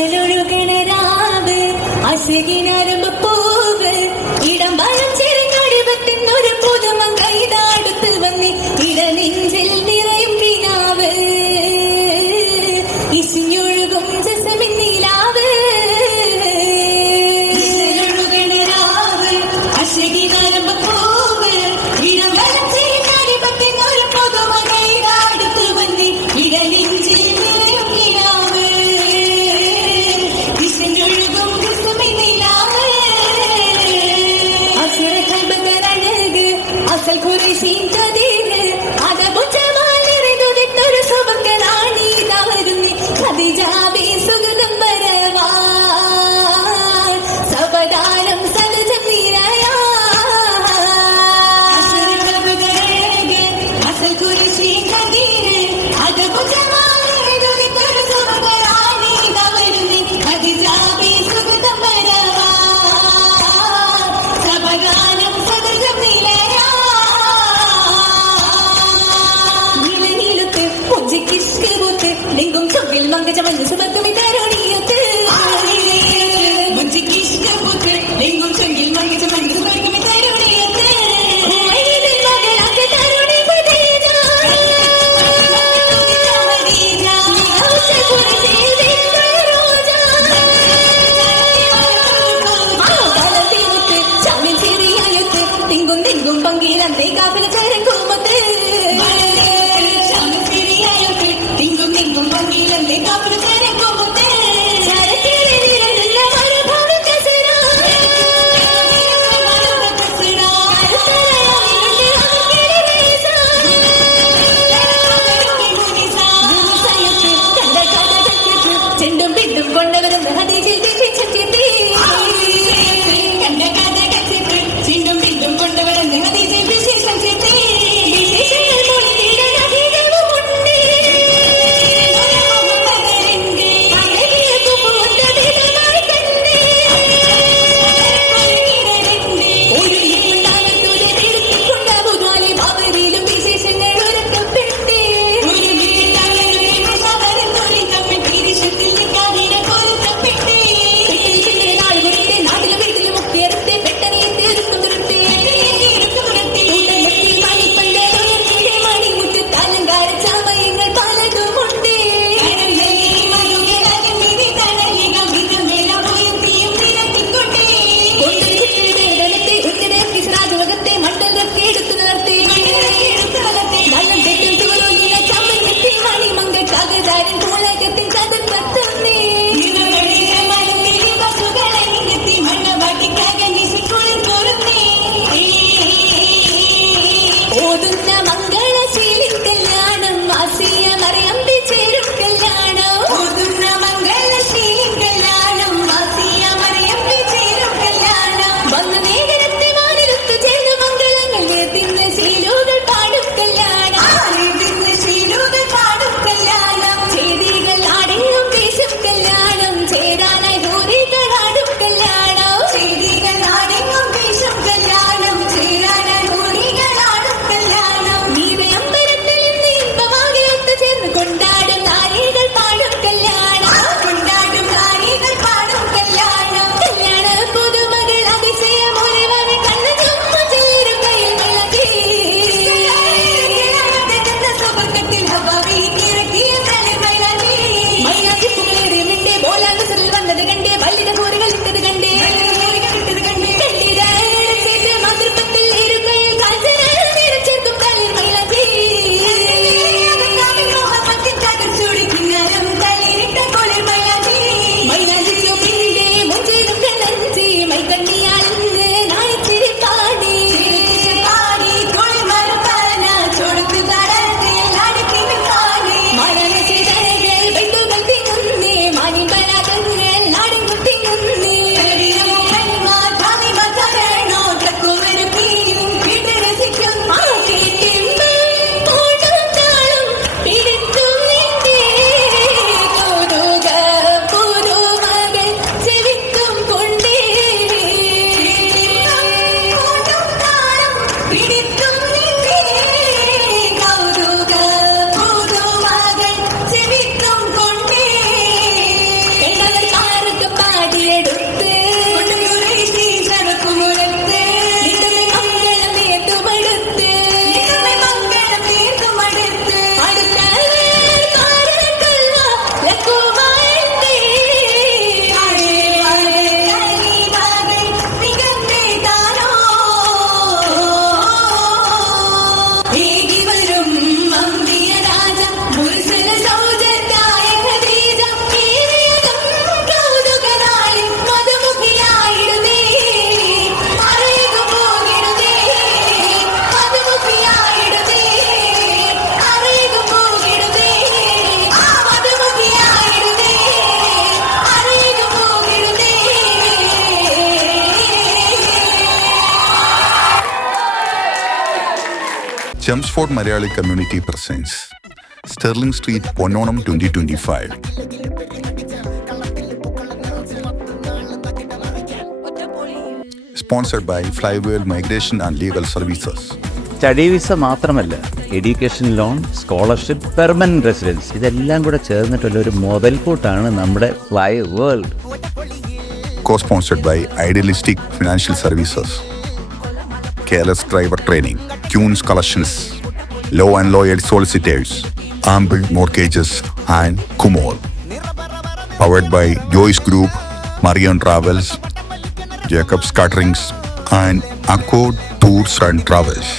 അസലൊഴുകണരാവ് അസകിനരമ്പൂവ് ഇടം വളം ചെറുകടിവത്തിനൊരു പുതുമ കൈതാടുത്ത് വന്നി ഇടനെഞ്ചിൽ നിറയും കിനാവ് ഇസിഞ്ഞൊഴുകും ജസമിന്നിലാവ് അസലൊഴുകണരാവ് അസകിനരമ്പൂവ് ഇടം വളം ചെറുകടിവത്തിനൊരു പുതുമ കൈതാടുത്ത് വന്നി ഇടനെഞ്ചിൽ നിറയും കിനാവ് ഇസിഞ്ഞൊഴുകും ജസമിന്നിലാവ് Chelmsford Malayali Community presents Sterling Street Ponnonam 2025. Sponsored by Flywheel Migration and Legal Services. Study visa മാത്രമല്ല, education loan, scholarship, permanent residence ഇതെല്ലാം കൂടെ ചേർന്നിട്ടുള്ള ഒരു മുതൽ കൂട്ടാണ് നമ്മുടെ fly world. Co-sponsored by Idealistic Financial Services, Careless Driver Training, Tunes Collections, Law and Lawyer Solicitors, Amble Mortgages and Kumor. Powered by Joyce Group, Marion Travels, Jacobs Caterings and Accord Tours and Travels.